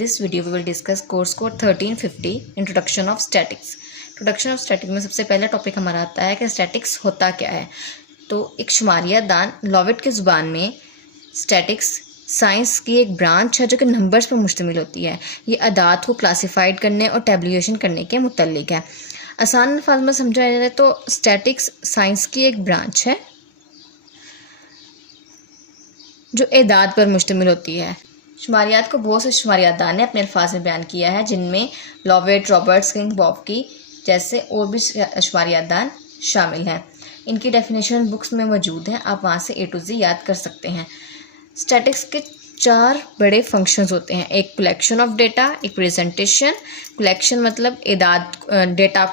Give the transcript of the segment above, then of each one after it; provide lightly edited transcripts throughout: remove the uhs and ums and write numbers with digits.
this video we will discuss course code 1350 introduction of statics। Introduction of statics में सबसे पहला topic हमारा आता है कि स्टैटिक्स होता क्या है। तो एक शुमारिया दान लॉविट की ज़ुबान में स्टैटिक्स साइंस की एक ब्रांच है जो कि नंबर्स पर मुश्तमिल होती है। ये अदात को क्लासिफाइड करने और टैबुलेशन करने के मुतल्लिक है। आसान अल्फाज में समझाया जाए तो स्टैटिक्स साइंस की एक ब्रांच है जो एदाद पर मुश्तमिल होती है। शुमारियात को बहुत से शुमारियातदान ने अपने अल्फाज में बयान किया है, जिनमें लॉवेट, रॉबर्ट्स, किंग, बॉबकी जैसे और भी शुमारियातदान शामिल हैं। इनकी डेफिनेशन बुक्स में मौजूद है, आप वहाँ से A to Z याद कर सकते हैं। स्टैटिक्स के 4 बड़े फंक्शंस होते हैं। एक कलेक्शन ऑफ डेटा, एक प्रेजेंटेशन। कलेक्शन मतलब एदाद डेटा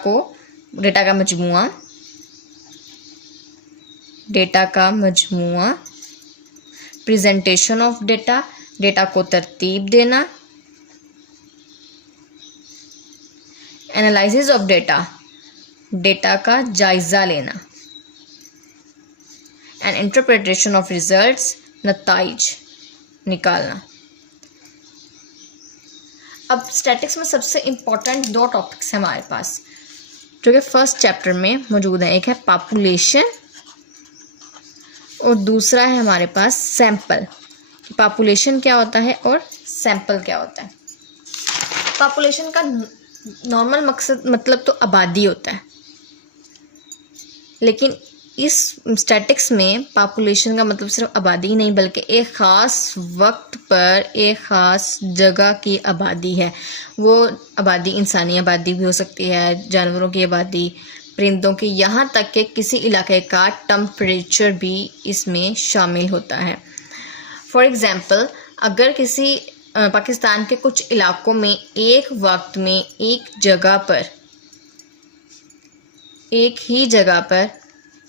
का मजमुआ। प्रेजेंटेशन ऑफ डेटा, डेटा को तरतीब देना। एनालिसिस ऑफ डेटा, डेटा का जायज़ा लेना। एंड इंटरप्रिटेशन ऑफ रिजल्ट्स, नताइज निकालना। अब स्टैटिक्स में सबसे इम्पोर्टेंट 2 टॉपिक्स हैं हमारे पास जो कि फर्स्ट चैप्टर में मौजूद हैं। एक है पॉपुलेशन और दूसरा है हमारे पास सैंपल। पॉपुलेशन क्या होता है और सैंपल क्या होता है। पॉपुलेशन का नॉर्मल मतलब तो आबादी होता है, लेकिन इस स्टैटिक्स में पॉपुलेशन का मतलब सिर्फ आबादी ही नहीं बल्कि एक ख़ास वक्त पर एक ख़ास जगह की आबादी है। वो आबादी इंसानी आबादी भी हो सकती है, जानवरों की आबादी, परिंदों की, यहाँ तक कि किसी इलाके का टेम्परेचर भी इसमें शामिल होता है। फॉर एग्ज़ाम्पल, अगर किसी पाकिस्तान के कुछ इलाकों में एक वक्त में एक ही जगह पर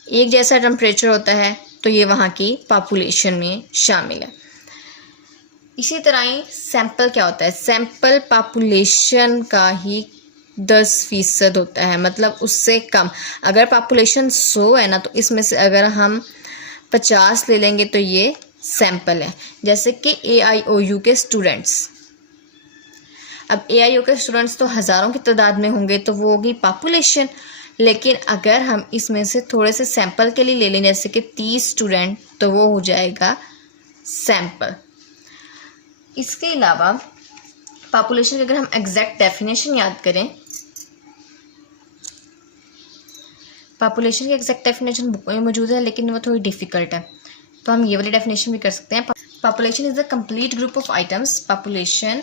एक जैसा टेम्परेचर होता है तो ये वहाँ की पॉपुलेशन में शामिल है। इसी तरह ही सैंपल क्या होता है। सैंपल पॉपुलेशन का ही 10% होता है, मतलब उससे कम। अगर पॉपुलेशन 100 है ना, तो इसमें से अगर हम 50 ले लेंगे तो ये सैंपल है। जैसे कि AIOU के स्टूडेंट्स, अब AIOU के स्टूडेंट्स तो हज़ारों की तादाद में होंगे तो वो होगी पॉपुलेशन। लेकिन अगर हम इसमें से थोड़े से सैंपल के लिए ले लें, जैसे कि 30 स्टूडेंट, तो वो हो जाएगा सैंपल। इसके अलावा पॉपुलेशन की अगर हम एग्जैक्ट डेफिनेशन याद करें, पॉपुलेशन की एग्जैक्ट डेफिनेशन बुक में मौजूद है लेकिन वो थोड़ी डिफ़िकल्ट है, तो हम ये वाली डेफिनेशन भी कर सकते हैं। Population is the complete group of items. Population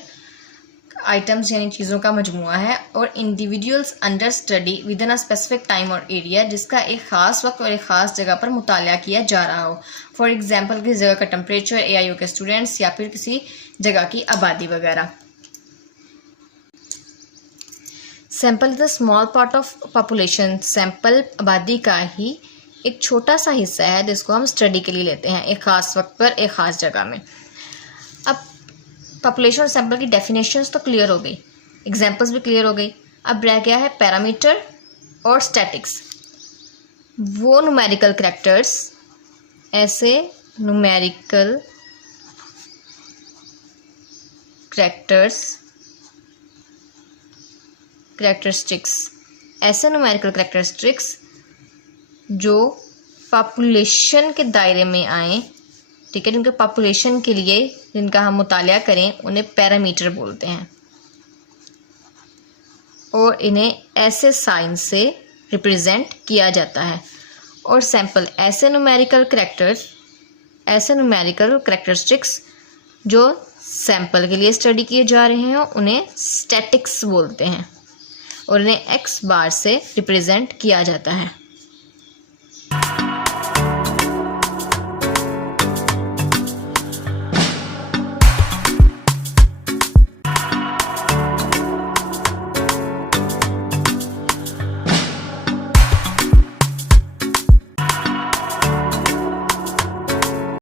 items यानी चीज़ों का मजमुआ है और individuals under study with in a specific time और एरिया, जिसका एक ख़ास वक्त और एक ख़ास जगह पर मुताला किया जा रहा हो। फॉर एग्जांपल, किसी जगह का टेम्परेचर, AIOU के स्टूडेंट्स, या फिर किसी जगह की आबादी वगैरह। Sample is the small part of population. Sample आबादी का ही एक छोटा सा हिस्सा है जिसको हम स्टडी के लिए लेते हैं एक ख़ास वक्त पर एक ख़ास जगह में। अब पॉपुलेशन और सैंपल की डेफिनेशंस तो क्लियर हो गई, एग्जांपल्स भी क्लियर हो गई। अब रह गया है पैरामीटर और स्टैटिक्स। वो न्यूमेरिकल करैक्टर्स, ऐसे न्यूमेरिकल करैक्टरिस्टिक्स जो पॉपुलेशन के दायरे में आए, ठीक है, जिनके पॉपुलेशन के लिए जिनका हम मुतालिया करें, उन्हें पैरामीटर बोलते हैं और इन्हें ऐसे साइन से रिप्रेजेंट किया जाता है। और सैंपल ऐसे न्यूमेरिकल करैक्टरिस्टिक्स जो सैंपल के लिए स्टडी किए जा रहे हैं, उन्हें स्टैटिक्स बोलते हैं और इन्हें X बार से रिप्रेजेंट किया जाता है।